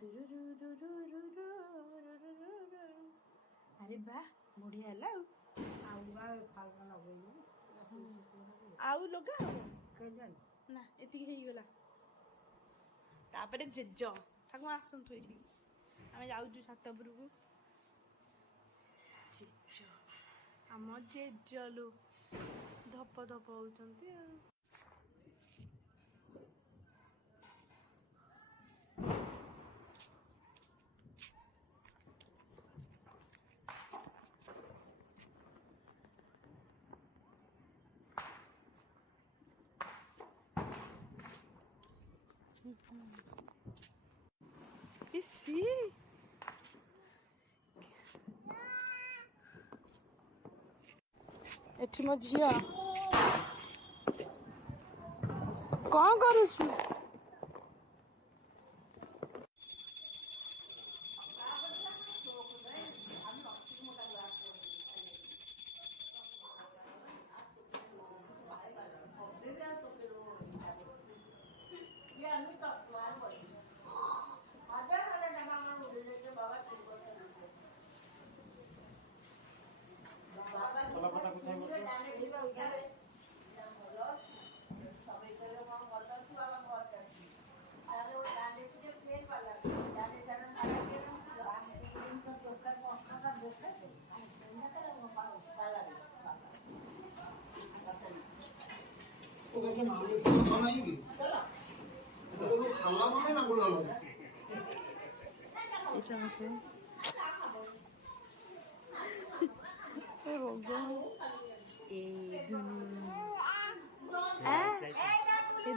अरे वाह बढ़िया है आउ लगा ना एतिक गला तापर जेज ठाकुर आसतु ये आम जाऊँ छात उपरकू जेज आम जेज लो धप धप होती इसी एठी मो झिया कौन करुछु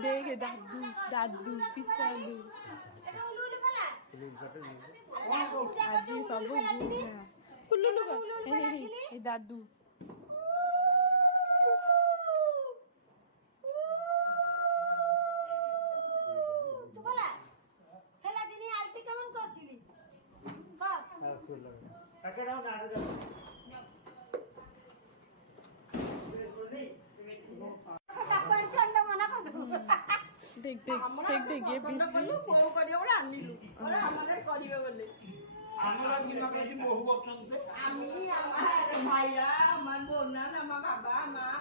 देख दादू दादू पिसादू आज सब दादू देख देख देख देख ये पीस को करियो बड़ा आनिलु और हमरे करियो बोले हमरा किना कहि बहु बचनते आमी हमार भाईया हमार बोना ना बाबा मां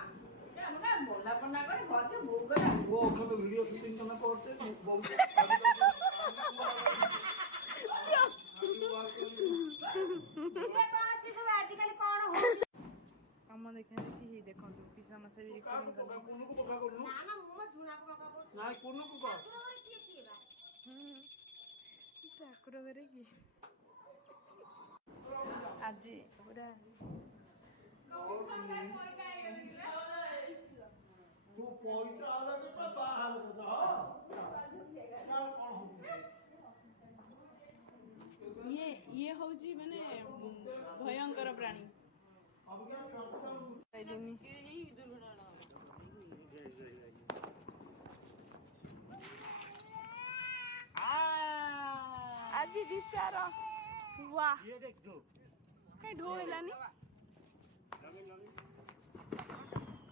हमरा बोला पना करे घर के भूख गया वो ओखो वीडियो शूटिंग करना करते बहुत ये कौन सी सब आजकल कौन हो हम देखने देखी ही देखंतु पिसा मसा भी रिकॉर्डिंग कर कोनु को पका करनु ना ना मुंह में झुना को पका कर ना कोनु को का ठाकुर घरे की आज पूरा तू पॉइंट अलग तो बाहर को ये होजी माने भयंकर प्राणी आज दिसार वाह ये देख दो कहीं ढो हेलानी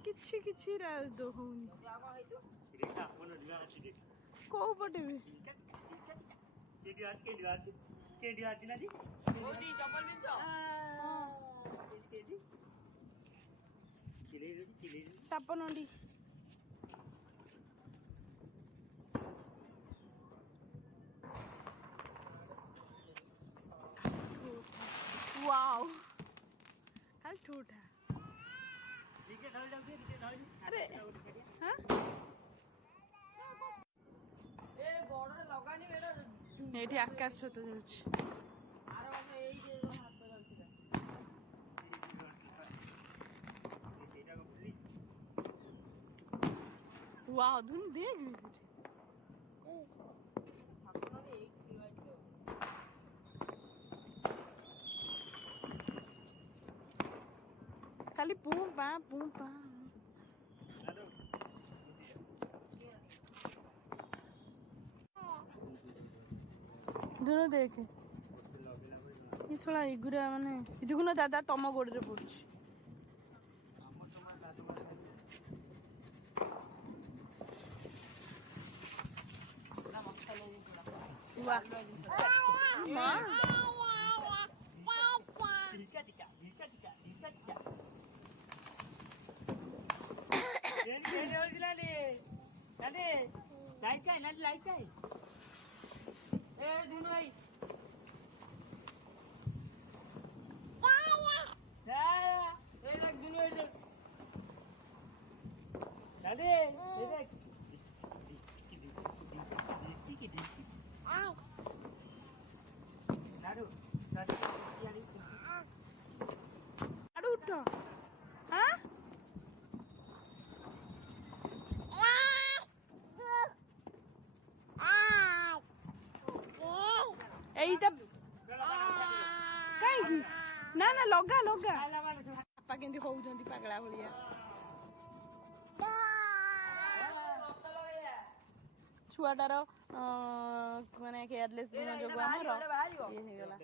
किछि किछि रा दो होनी रेखा अपन दिया अछि देख को पटे में केडी आज ना जी ओदी चप्पल बिन छ केडी किले सापनोंडी वाओ कल ठूठा ठीक है ढल जाओगे अरे हां ए बॉर्डर लगानी बेटा एठी आकाश छत जाउछ आरो बाटे एई जे हाथ जाउछ एटा को बुली वाओ धुन देख लीजिए अपने एक दिवाई खाली पूपा दोनों देखे ये सोला इगुरा माने देखुना दादा तम गोड़ रे पड़छ वाह माँ उठ हाँ এইটা କାହିଁକି ନା ନା ଲଗା ଲଗା ବାପା କେମିତି ହଉଛନ୍ତି ପାଗଳା ଭଳିଆ ଛୁଆଟାର ମାନେ କେୟାରଲେସ୍ ଗୁଣ ଯୋଗୁଁ ଆମର ଇଏ ହେଇଗଲା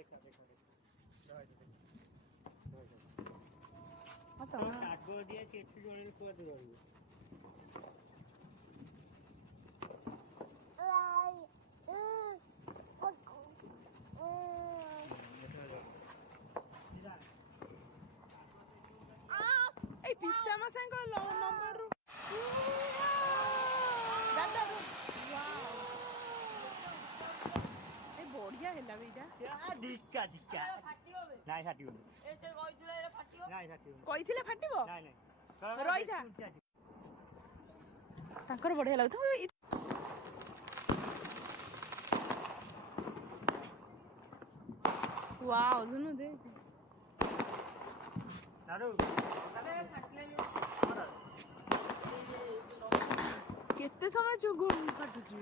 এই ପିସାମା ସାଙ୍ଗ ନମ୍ବରରୁ ବଢିଆ ହେଲା ଏଇଟା କହିଥିଲେ ଫାଟିବ ରହିଥା ତାଙ୍କର ବଢିଆ ଲାଗୁଥିବ ୱାଓ ଧୁନୁ ଦେ କେତେ ସମୟ ଚୁଗୁଡ ଫାଟୁଛି